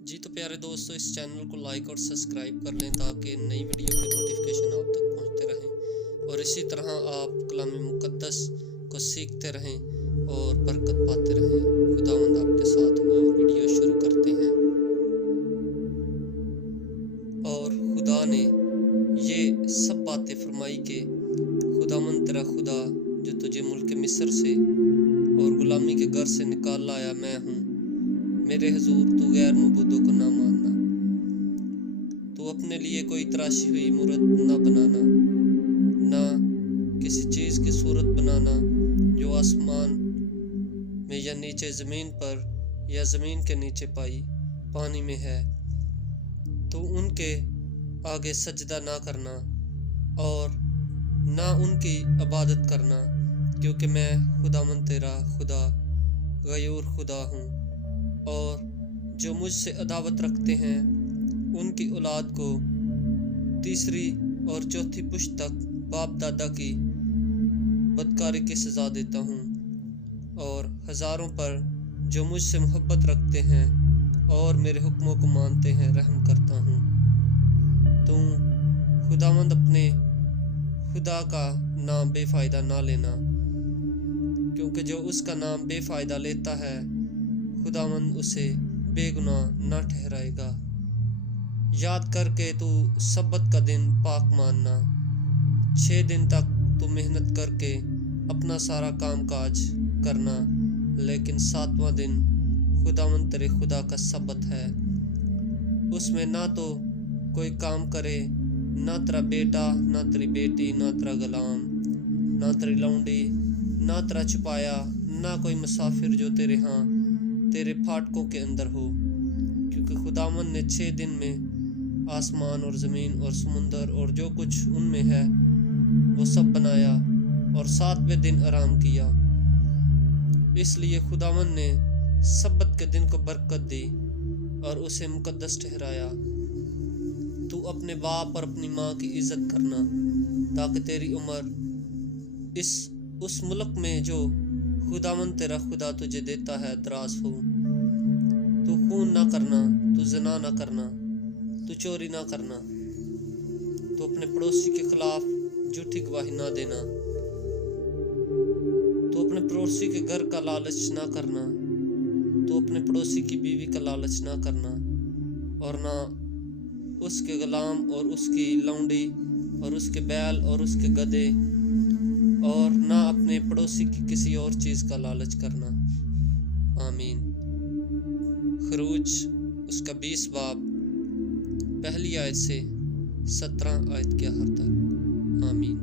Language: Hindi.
जी तो प्यारे दोस्तों, इस चैनल को लाइक और सब्सक्राइब कर लें ताकि नई वीडियो के नोटिफिकेशन आप तक पहुंचते रहें और इसी तरह आप कलाम मुक़द्दस को सीखते रहें और बरकत पाते रहें। खुदावंद आपके साथ हो। वीडियो शुरू करते हैं। और खुदा ने ये सब बातें फरमाई कि खुदावंद तेरा खुदा जो तुझे मुल्क मिस्र से और गुलामी के घर से निकाल लाया मैं हूँ। मेरे हुजूर तू गैर मबूदों को ना मानना, तू अपने लिए कोई तराशी हुई मूरत ना बनाना, ना किसी चीज़ की सूरत बनाना जो आसमान में या नीचे ज़मीन पर या ज़मीन के नीचे पानी में है। तो उनके आगे सजदा ना करना और ना उनकी इबादत करना, क्योंकि मैं खुदावंद तेरा खुदा गयूर खुदा हूँ। और जो मुझसे अदावत रखते हैं उनकी औलाद को तीसरी और चौथी पुश्त तक बाप दादा की बदकारी की सज़ा देता हूँ। और हज़ारों पर जो मुझसे मोहब्बत रखते हैं और मेरे हुक्मों को मानते हैं रहम करता हूँ। तुम खुदावंद अपने खुदा का नाम बेफ़ायदा ना लेना, क्योंकि जो उसका नाम बेफ़ायदा लेता है खुदावंद उसे बेगुनाह न ठहराएगा। याद करके तू सब्बत का दिन पाक मानना। 6 दिन तक तू मेहनत करके अपना सारा काम काज करना, लेकिन 7वां दिन खुदावंद तेरे खुदा का सब्बत है। उसमें ना तो कोई काम करे, ना तेरा बेटा, ना तेरी बेटी, ना तेरा गुलाम, ना तेरी लौंडी, ना तेरा छुपाया, ना कोई मुसाफिर जो तेरे फाटकों के अंदर हो। क्योंकि खुदावंद ने 6 दिन में आसमान और ज़मीन और समुंदर और जो कुछ उनमें है वो सब बनाया और 7वें दिन आराम किया। इसलिए खुदावंद ने सब्बत के दिन को बरकत दी और उसे मुकद्दस ठहराया। तू अपने बाप और अपनी माँ की इज़्ज़त करना, ताकि तेरी उम्र उस मुल्क में जो खुदावंद तेरा खुदा तुझे देता है दराज हो। तू खून ना करना, तू ज़िना ना करना, तू चोरी ना करना, तू अपने पड़ोसी के खिलाफ झूठी गवाही ना देना, तू अपने पड़ोसी के घर का लालच ना करना, तू अपने पड़ोसी की बीवी का लालच ना करना, और ना उसके गुलाम और उसकी लौंडी और उसके बैल और उसके गधे, और ना अपने पड़ोसी की किसी और चीज़ का लालच करना। आमीन। खरूज उसका 20 बाब पहली आयत से 17 आयत के आखिर तक। आमीन।